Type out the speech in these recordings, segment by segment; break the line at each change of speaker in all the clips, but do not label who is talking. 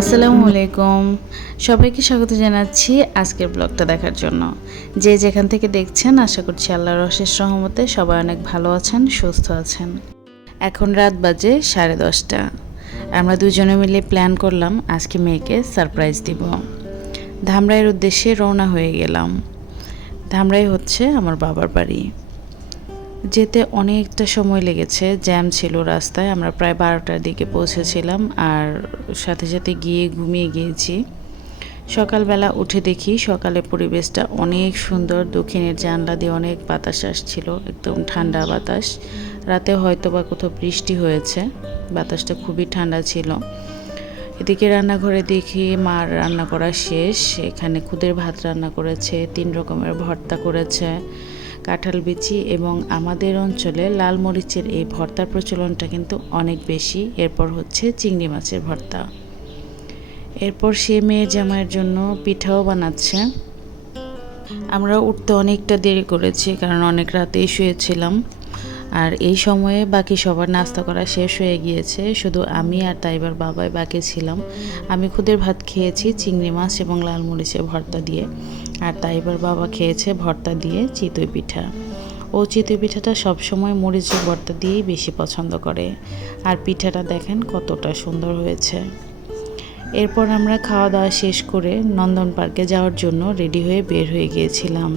আসসালামু আলাইকুম। সবাইকে স্বাগত জানাচ্ছি আজকের ব্লগটা দেখার জন্য। যে যেখান থেকে দেখছেন, আশা করছি আল্লাহর অশেষ রহমতে সবাই অনেক ভালো আছেন, সুস্থ আছেন। এখন রাত বাজে সাড়ে দশটা। আমরা দুজনে মিলে প্ল্যান করলাম আজকে মেয়েকে সারপ্রাইজ দিব। ধামরাইয়ের উদ্দেশ্যে রওনা হয়ে গেলাম। ধামরাই হচ্ছে আমার বাবার বাড়ি। যেতে অনেকটা সময় লেগেছে, জ্যাম ছিল রাস্তায়, আমরা প্রায় বারোটার দিকে পৌঁছেছিলাম আর সাথে সাথে গিয়ে ঘুমিয়ে গিয়েছি। সকালবেলা উঠে দেখি সকালে পরিবেশটা অনেক সুন্দর, দক্ষিণের জানলা দিয়ে অনেক বাতাস আসছিল, একদম ঠান্ডা বাতাস। রাতে হয়তো বা কোথাও বৃষ্টি হয়েছে, বাতাসটা খুবই ঠান্ডা ছিল। এদিকে রান্নাঘরে দেখি মার রান্না করা শেষ, এখানে খুদের ভাত রান্না করেছে, তিন রকমের ভর্তা করেছে। কাঁঠাল বিচি এবং আমাদের অঞ্চলে লাল মরিচের এই ভর্তার প্রচলনটা কিন্তু অনেক বেশি। এরপর হচ্ছে চিংড়ি মাছের ভর্তা। এরপর সে মেয়ে জামাইয়ের জন্য পিঠাও বানাচ্ছে। আমরা উঠতে অনেকটা দেরি করেছি, কারণ অনেক রাতেই শুয়েছিলাম। আর এই সময়ে বাকি সবার নাস্তা করা শেষ হয়ে গিয়েছে, শুধু আমি আর তাইবার বাবাই বাকি ছিলাম। আমি খুদের ভাত খেয়েছি, চিংড়ি মাছ এবং লাল মরিচের ভর্তা দিয়ে। আর তাইবার বাবা খেয়েছে ভর্তা দিয়ে চিতই পিঠা। ও চিতই পিঠাটা সবসময় মরিচের ভর্তা দিয়েই বেশি পছন্দ করে। আর পিঠাটা দেখেন কতটা সুন্দর হয়েছে। এরপর আমরা খাওয়া দাওয়া শেষ করে নন্দন পার্কে যাওয়ার জন্য রেডি হয়ে বের হয়ে গিয়েছিলাম।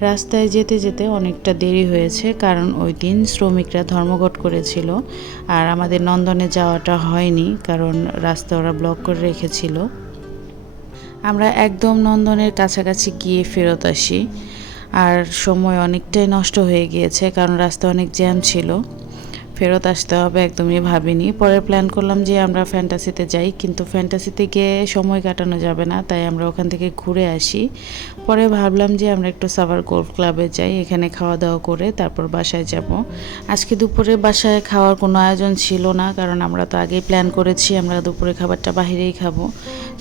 রাস্তায় যেতে যেতে অনেকটা দেরি হয়েছে কারণ ওই দিন শ্রমিকরা ধর্মঘট করেছিল আর আমাদের নন্দনে যাওয়াটা হয়নি কারণ রাস্তা ওরা ব্লক করে রেখেছিল। আমরা একদম নন্দনের কাছাকাছি গিয়ে ফেরত আসি। আর সময় অনেকটাই নষ্ট হয়ে গিয়েছে কারণ রাস্তা অনেক জ্যাম ছিল। ফেরত আসতে হবে একদমই ভাবিনি। পরে প্ল্যান করলাম যে আমরা ফ্যান্টাসিতে যাই, কিন্তু ফ্যান্টাসিতে গিয়ে সময় কাটানো যাবে না, তাই আমরা ওখান থেকে ঘুরে আসি। পরে ভাবলাম যে আমরা একটু সাভার গোল্ফ ক্লাবে যাই, এখানে খাওয়া দাওয়া করে তারপর বাসায় যাব। আজকে দুপুরে বাসায় খাওয়ার কোনো আয়োজন ছিল না, কারণ আমরা তো আগেই প্ল্যান করেছি, আমরা দুপুরে খাবারটা বাহিরেই খাব।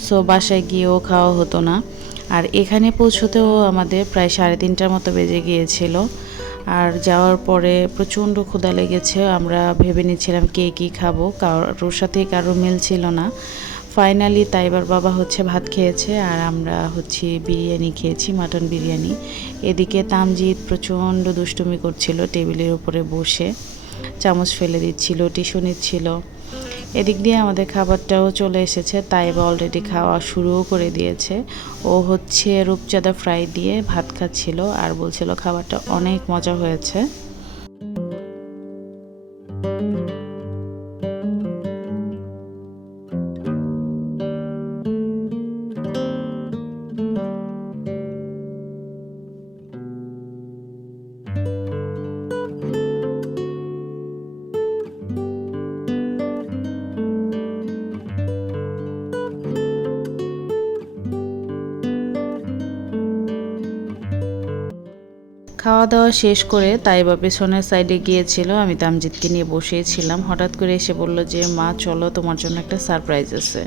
সো বাসায় গিয়েও খাওয়া হতো না। আর এখানে পৌঁছতেও আমাদের প্রায় সাড়ে তিনটার মতো বেজে গিয়েছিল। আর যাওয়ার পরে প্রচণ্ড ক্ষুধা লেগেছে। আমরা ভেবে নিচ্ছিলাম কে কী খাব, কারোর সাথে কারোর মিল ছিল না। ফাইনালি তাইবার বাবা হচ্ছে ভাত খেয়েছে আর আমরা হচ্ছে বিরিয়ানি খেয়েছি, মাটন বিরিয়ানি। এদিকে তামজিৎ প্রচণ্ড দুষ্টুমি করছিল টেবিলের উপরে বসে। চামচ ফেলে দিচ্ছিল, টিস্যু নিচ্ছিল। এদিক দিয়ে আমাদের খাবারটাও চলে এসেছে, তাই বা অলরেডি খাওয়া শুরুও করে দিয়েছে। ও হচ্ছে রূপচাঁদা ফ্রাই দিয়ে ভাত খাচ্ছিল আর বলছিল খাবারটা অনেক মজা হয়েছে। খাওয়া দাওয়া শেষ করে তাই বা পেছনের সাইডে গিয়েছিল, আমি তামজিৎকে নিয়ে বসেছিলাম হঠাৎ করে এসে বলল যে, মা, চলো, তোমার জন্য একটা সারপ্রাইজ আছে।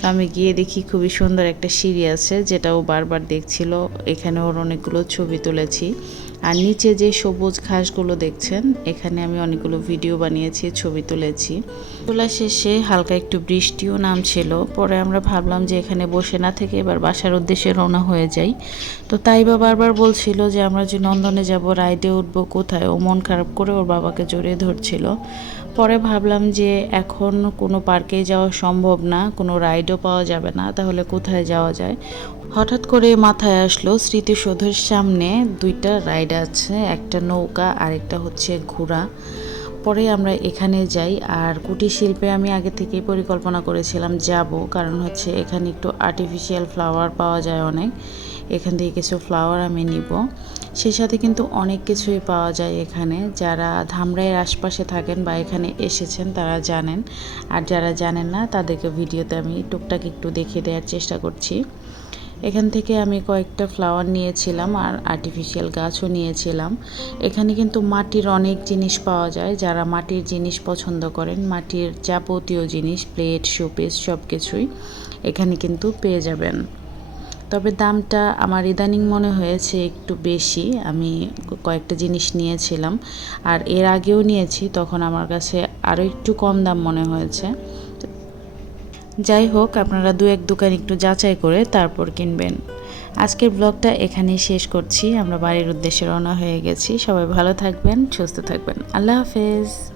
তো আমি গিয়ে দেখি খুবই সুন্দর একটা সিঁড়ি আছে, যেটা ও বারবার দেখছিল। এখানে ওর অনেকগুলো ছবি তুলেছি। আর নিচে যে সবুজ ঘাসগুলো দেখছেন, এখানে আমি অনেকগুলো ভিডিও বানিয়েছি, ছবি তুলেছি। তোলা শেষে হালকা একটু বৃষ্টিও নামছিল। পরে আমরা ভাবলাম যে এখানে বসে না থেকে এবার বাসার উদ্দেশ্যে রওনা হয়ে যাই। তো তাই বা বারবার বলছিল যে, আমরা যে নন্দনে যাব রাইডে উঠবো কোথায়? ও মন খারাপ করে ওর বাবাকে জড়িয়ে ধরছিল। পরে ভাবলাম যে, এখন কোনো পার্কে যাওয়া সম্ভব না, কোনো রাইডও পাওয়া যাবে না, তাহলে কোথায় যাওয়া যায়? হঠাৎ করে মাথায় আসলো স্মৃতিসৌধের সামনে দুইটা রাইড আছে একটা নৌকা আর একটা হচ্ছে ঘোড়া। পরে আমরা এখানে যাই আর কুটির শিল্পে আমি আগে থেকেই পরিকল্পনা করেছিলাম যাব, কারণ হচ্ছে এখানে একটু আর্টিফিশিয়াল ফ্লাওয়ার পাওয়া যায় অনেক। এখান থেকে কিছু ফ্লাওয়ার আমি নিব। সেই সাথে কিন্তু অনেক কিছুই পাওয়া যায় এখানে। যারা ধামরাইয়ের আশপাশে থাকেন বা এখানে এসেছেন তারা জানেন। আর যারা জানেন না, তাদেরকে ভিডিওতে আমি টুকটাক একটু দেখিয়ে দেওয়ার চেষ্টা করছি। এখান থেকে আমি কয়েকটা ফ্লাওয়ার নিয়েছিলাম আর আর্টিফিশিয়াল গাছও নিয়েছিলাম। এখানে কিন্তু মাটির অনেক জিনিস পাওয়া যায়, যারা মাটির জিনিস পছন্দ করেন, মাটির যাবতীয় জিনিস প্লেট শোপিস সব কিছুই এখানে কিন্তু পেয়ে যাবেন। তবে দামটা আমার ইদানিং মনে হয়েছে একটু বেশি, আমি কয়েকটা জিনিস নিয়েছিলাম। আর এর আগেও নিয়েছি, তখন আমার কাছে আরও একটু কম দাম মনে হয়েছে। যাই হোক, আপনারা দু এক দোকান একটু যাচাই করে তারপর কিনবেন। আজকের ব্লগটা এখানেই শেষ করছি। আমরা বাড়ির উদ্দেশ্যে রওনা হয়ে গেছি। সবাই ভালো থাকবেন, সুস্থ থাকবেন। আল্লাহ হাফেজ।